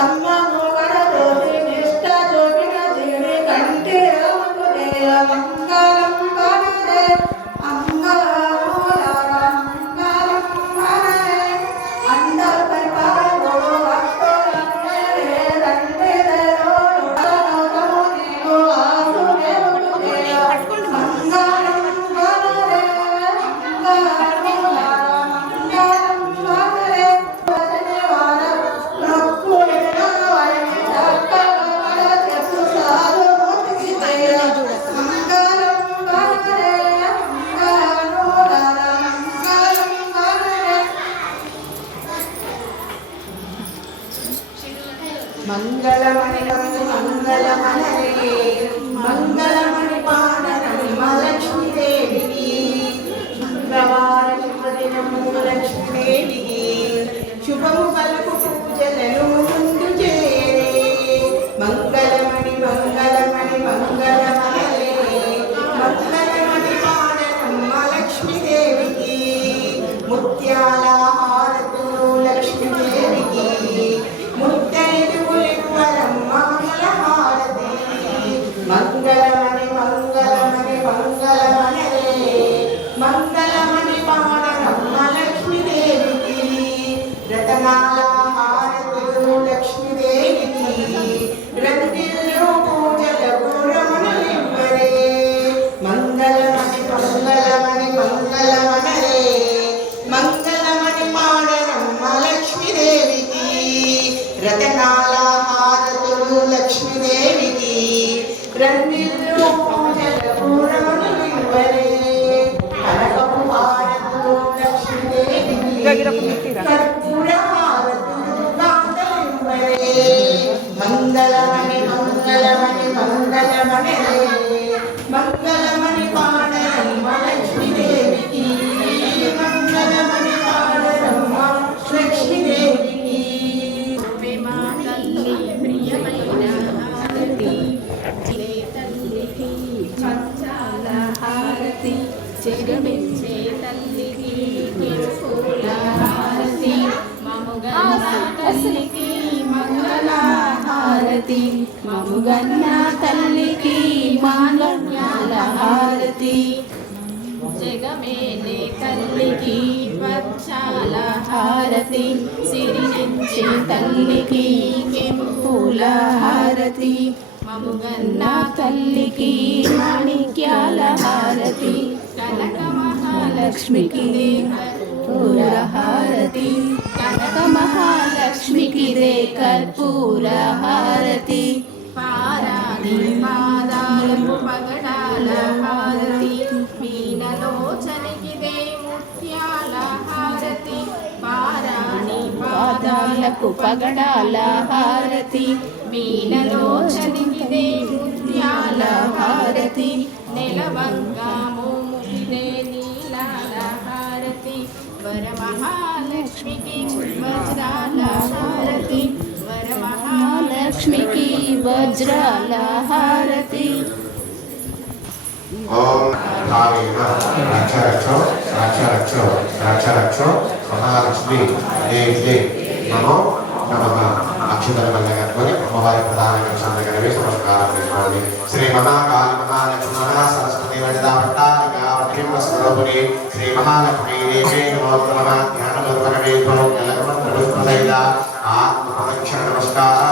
Amém. మంగళమణి మంగళమణరే మంగళమణి పాడనమ్మ లక్ష్మీదేవికి శుక్రవార శుభదినము లక్ష్మీదేవికి శుభము పలుకు పూజలను ముందు చేరే. మంగళమణి మంగళమణి మంగళమణరే మంగళమణి పాడనమ్మ లక్ష్మీదేవికి ముత్యాల మంగళమణి మంగళమణి మంగళమణి. మంగళమణి లక్ష్మీదేవికి. మంగళమణి పాడరమ్మ లక్ష్మీదేవికి. మా తల్లి ప్రియమైన హారతి తల్లికి హారతి తల్లికి మంగళ హారతి. మముగన్న తల్లికి మాంగళ్యాల హారతి. జగమేలే తల్లికి వక్షాల హారతి. సిరించి తల్లికి కెంపుల హారతి. మముగన్న తల్లికి మాణిక్యాల హారతి. కనక మహాలక్ష్మికి పూల హారతి. కనక మహా దే కర్పూర హారతి. పారాణి పాదాలకు పగడాల హారతి. మీనలోచనకిదే ముత్యాల హారతి. పారాణి పాదాలకు పగడాల హారతి. మీనలోచనకిదే ముత్యాల హారతి. నెలవంగాము మోముకిదే నీలాల హారతి. వరమహాలక్ష్మికి వజ్రాల వజ్రాల హారతి ఓం కావేమ రక్షో రక్ష రక్షో మహాలక్ష్మి దేవి నమో నమ. అక్షతల వల్ల కట్టుకొని అమ్మవారి ప్రధాన కక్షం దగ్గర వేసి నమస్కారం చేసుకోండి. శ్రీ మహాకాళి మహాలక్ష్మి మహా సరస్వతి వనితా పట్టాలిక స్వరూపుని శ్రీ మహాలక్ష్మి దేవే నమో నమ. ధ్యాన దుర్గణ నమస్కారం